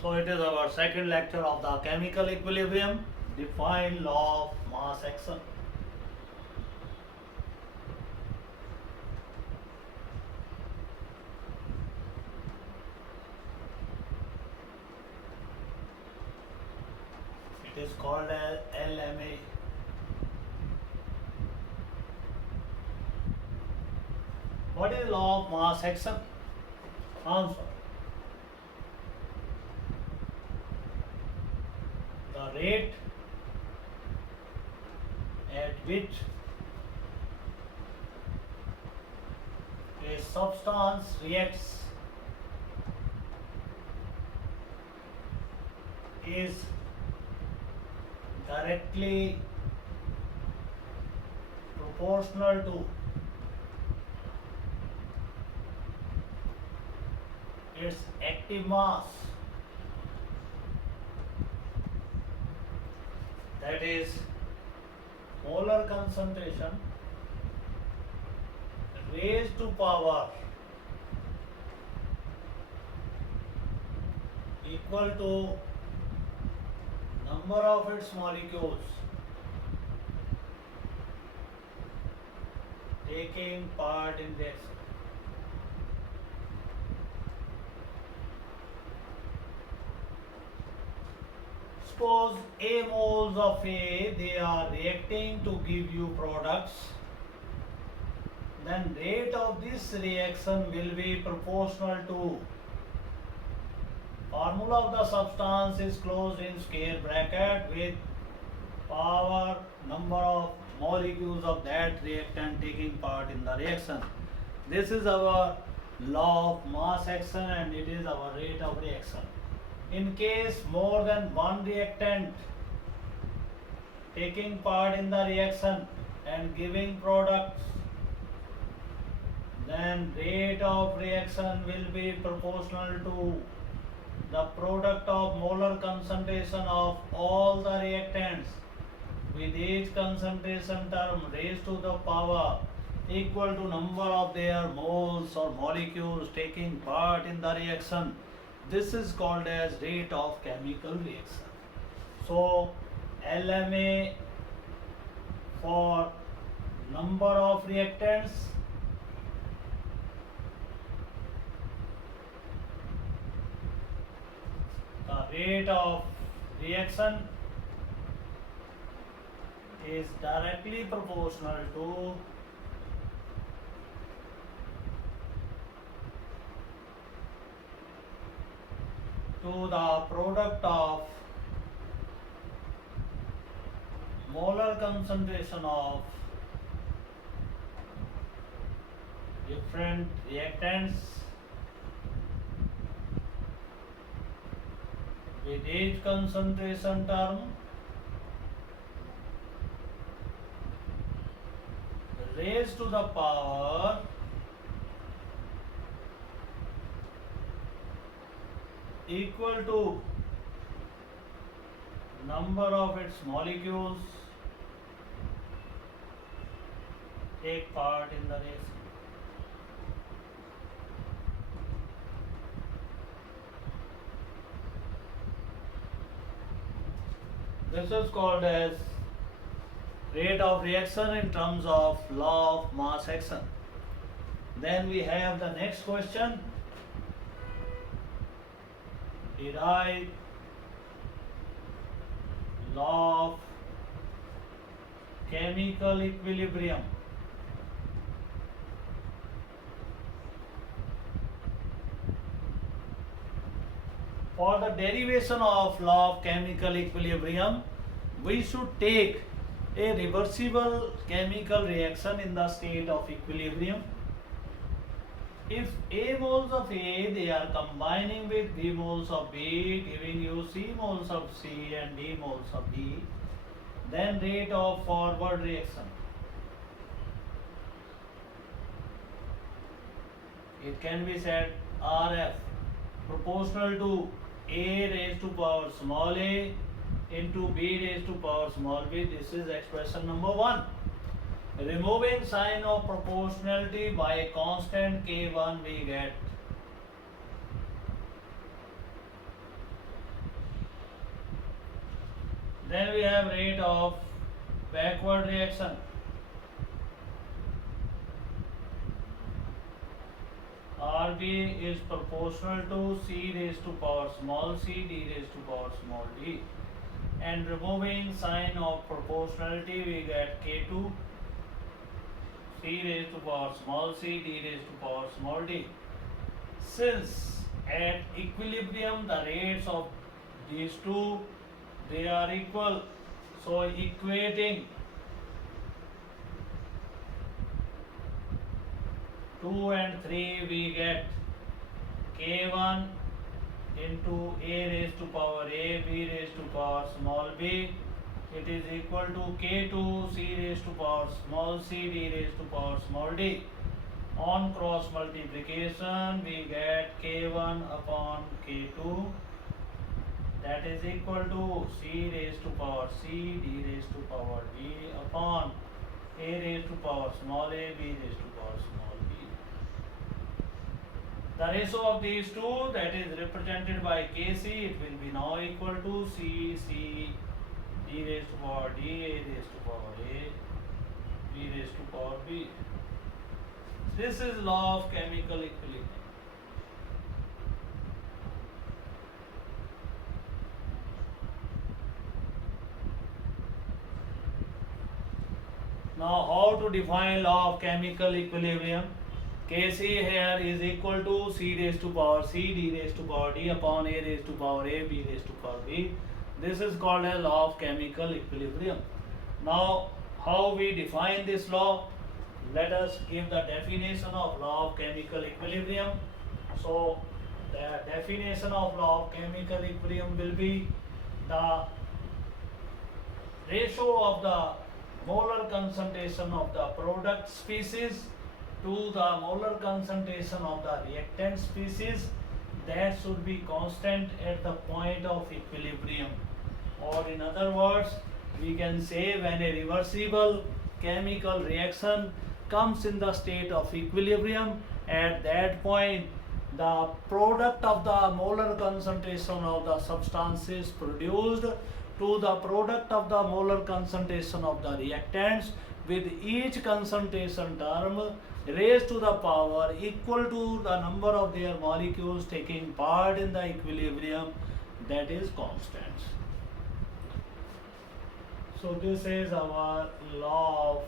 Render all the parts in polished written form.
So it is our second lecture of the chemical equilibrium. Define law of mass action. It is called as LMA. What is law of mass action? Answer. The rate at which a substance reacts is directly proportional to its active mass, that is molar concentration raised to power equal to number of its molecules taking part in reaction. Suppose A moles of A, they are reacting to give you products, then rate of this reaction will be proportional to formula of the substance is closed in square bracket with power number of molecules of that reactant taking part in the reaction. This is our law of mass action and it is our rate of reaction. In case more than one reactant taking part in the reaction and giving products, then rate of reaction will be proportional to the product of molar concentration of all the reactants with each concentration term raised to the power equal to number of their moles or molecules taking part in the reaction. This is called as rate of chemical reaction. So LMA for number of reactants, the rate of reaction is directly proportional to the product of molar concentration of different reactants with each concentration term raised to the power equal to number of its molecules take part in the reaction. This is called as rate of reaction in terms of law of mass action. Then we have the next question. Derive law of chemical equilibrium. For the derivation of law of chemical equilibrium, we should take a reversible chemical reaction in the state of equilibrium. If A moles of A, they are combining with B moles of B, giving you C moles of C and D moles of D, then rate of forward reaction. It can be said RF proportional to A raised to power small a into B raised to power small b. This is expression number 1. Removing sign of proportionality by constant K1, we get Then we have rate of backward reaction. RB is proportional to C raised to power small c d raised to power small d. And removing sign of proportionality, we get K2 C raised to power small c d raised to power small d. Since at equilibrium the rates of these two they are equal, so equating 2 and 3 we get K1 into A raised to power A B raised to power small b. It is equal to K2 C raised to power small c D raised to power small d. On cross multiplication we get K1 upon K2, that is equal to C raised to power C D raised to power D upon A raised to power small a B raised to power small b. The ratio of these two, that is represented by Kc, it will be now equal to C D raised to power D A raised to power A B raised to power B. This is law of chemical equilibrium. Now how to define law of chemical equilibrium? Kc here is equal to C raised to power C D raised to power D upon A raised to power A B raised to power B. This is called a law of chemical equilibrium. Now how we define this law? Let us give the definition of law of chemical equilibrium. So the definition of law of chemical equilibrium will be the ratio of the molar concentration of the product species to the molar concentration of the reactant species, that should be constant at the point of equilibrium. Or in other words, we can say when a reversible chemical reaction comes in the state of equilibrium, at that point the product of the molar concentration of the substances produced to the product of the molar concentration of the reactants, with each concentration term raised to the power equal to the number of their molecules taking part in the equilibrium, that is constant. So this is our law of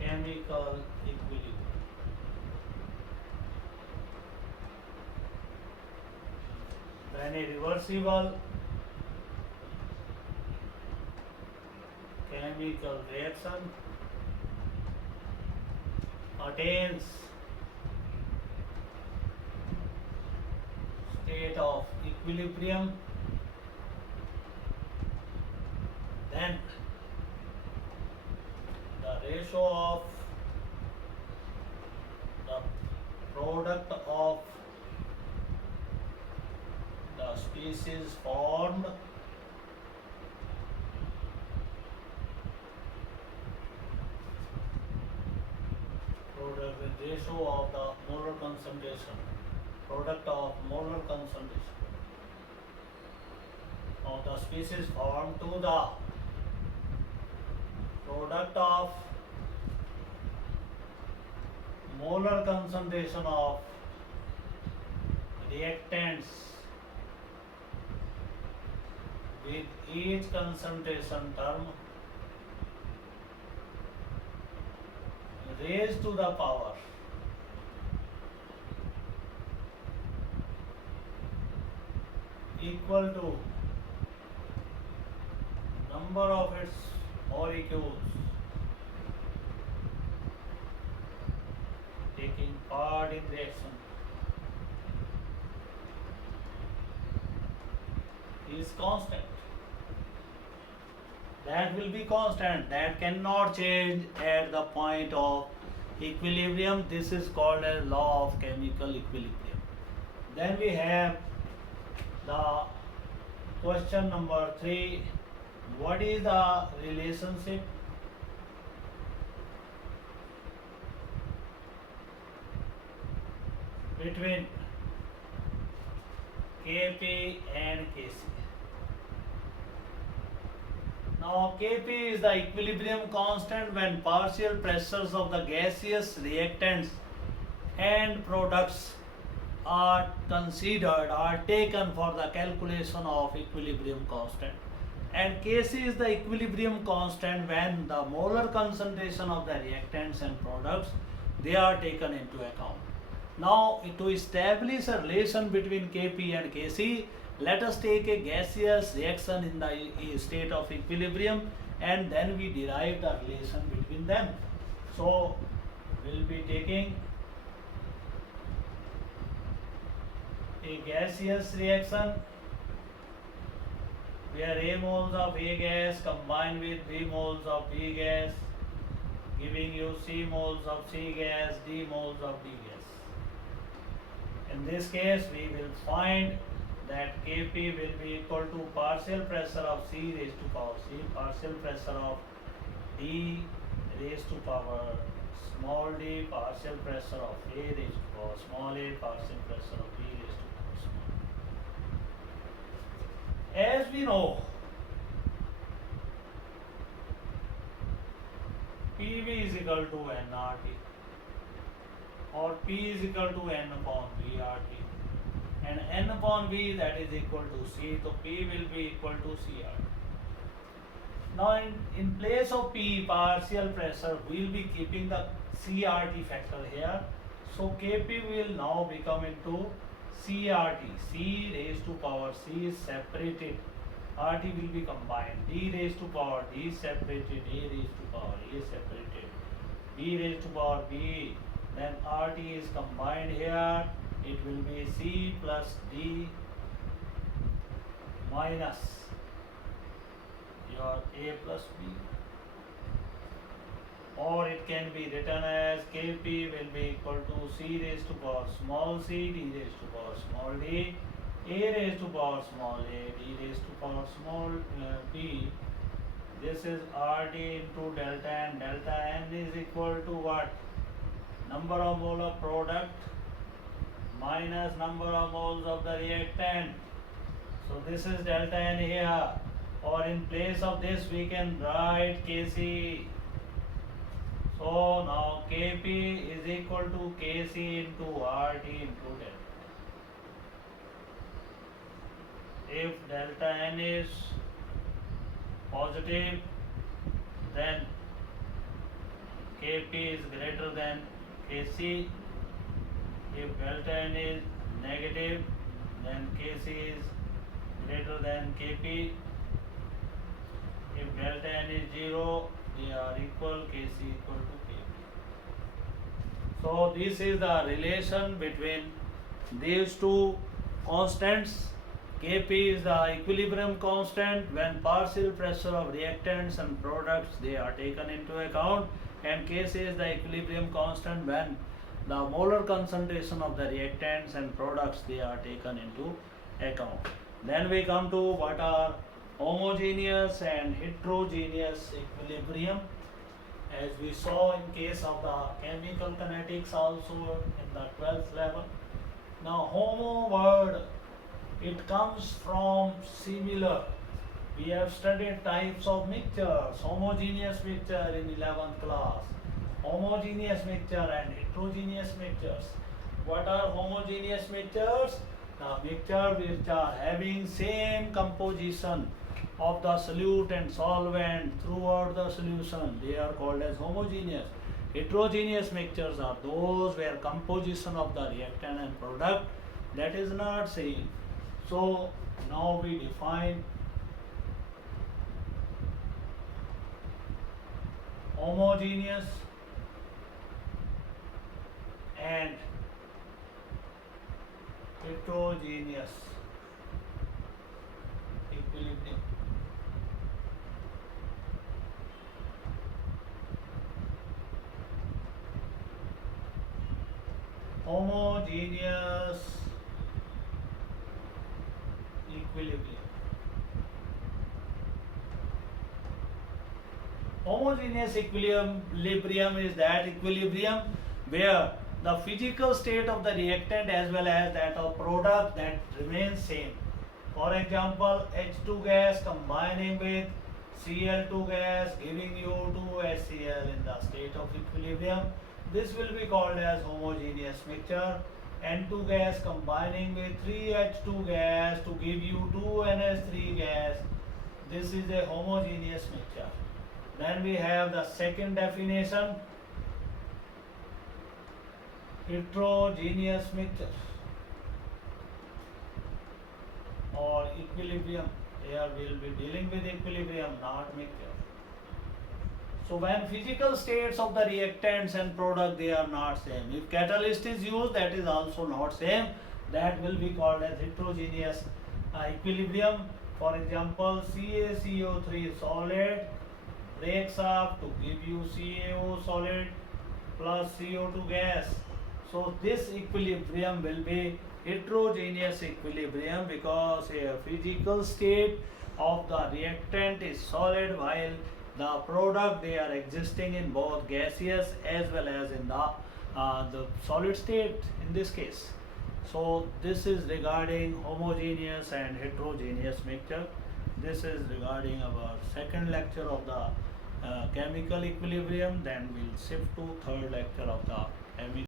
chemical equilibrium. When a reversible chemical reaction attains state of equilibrium, then the ratio of the product of the species formed ratio of the molar concentration, product of molar concentration of the species formed to the product of molar concentration of reactants with each concentration term raised to the power equal to number of its molecules taking part in reaction is constant. That will be constant, that cannot change at the point of equilibrium. This is called a law of chemical equilibrium. Then we have the question number 3. What is the relationship between Kp and Kc? Now Kp is the equilibrium constant when partial pressures of the gaseous reactants and products are considered or taken for the calculation of equilibrium constant. And Kc is the equilibrium constant when the molar concentration of the reactants and products they are taken into account. Now to establish a relation between Kp and Kc, let us take a gaseous reaction in the state of equilibrium and then we derive the relation between them. So we will be taking a gaseous reaction where A moles of A gas combine with B moles of B gas, giving you C moles of C gas, D moles of D gas. In this case, we will find that Kp will be equal to partial pressure of C raised to power C, partial pressure of D raised to power small d, partial pressure of A raised to power small a, partial pressure of B raised to power small. As we know, PV is equal to nRT or P is equal to N upon V RT and N upon V that is equal to C, so P will be equal to CRT. Now in place of P partial pressure we will be keeping the CRT factor here, so Kp will now become into CRT, C raised to power C is separated, RT will be combined, D raised to power D separated, A raised to power A separated, B raised to power B, then RT is combined here, it will be C plus D minus your A plus B, or it can be written as Kp will be equal to C raised to power small c, D raised to power small d, A raised to power small a, D raised to power small b. This is Rd into delta n. Delta n is equal to what? Number of mole of product minus number of moles of the reactant. So this is delta n here, or in place of this we can write Kc. So now Kp is equal to Kc into Rt into delta. If delta n is positive, then Kp is greater than Kc. If delta n is negative, then Kc is greater than Kp. If delta n is 0, they are equal, Kc equal to Kp. So this is the relation between these two constants. Kp is the equilibrium constant when partial pressure of reactants and products they are taken into account, and Kc is the equilibrium constant when the molar concentration of the reactants and products they are taken into account. Then we come to what are homogeneous and heterogeneous equilibrium, as we saw in case of the chemical kinetics also in the 12th level. Now homo word, it comes from similar. We have studied types of mixtures, homogeneous mixture in 11th class, homogeneous mixture and heterogeneous mixtures. What are homogeneous mixtures? The mixture which are having same composition of the solute and solvent throughout the solution, they are called as homogeneous. Heterogeneous mixtures are those where composition of the reactant and product that is not same. So now we define homogeneous and heterogeneous equilibrium. Homogeneous equilibrium. Homogeneous equilibrium is that equilibrium where the physical state of the reactant as well as that of product that remains same. For example, H2 gas combining with Cl2 gas giving you 2 HCl in the state of equilibrium. This will be called as homogeneous mixture. N2 gas combining with 3H2 gas to give you 2NH3 gas. This is a homogeneous mixture. Then we have the second definition, heterogeneous mixture or equilibrium. Here we will be dealing with equilibrium, not mixture. So when physical states of the reactants and product, they are not same. If catalyst is used, that is also not same. That will be called as heterogeneous equilibrium. For example, CaCO3 solid breaks up to give you CaO solid plus CO2 gas. So this equilibrium will be heterogeneous equilibrium because a physical state of the reactant is solid while the product, they are existing in both gaseous as well as in the solid state in this case. So this is regarding homogeneous and heterogeneous mixture. This is regarding our second lecture of the chemical equilibrium. Then we'll shift to third lecture of the chemical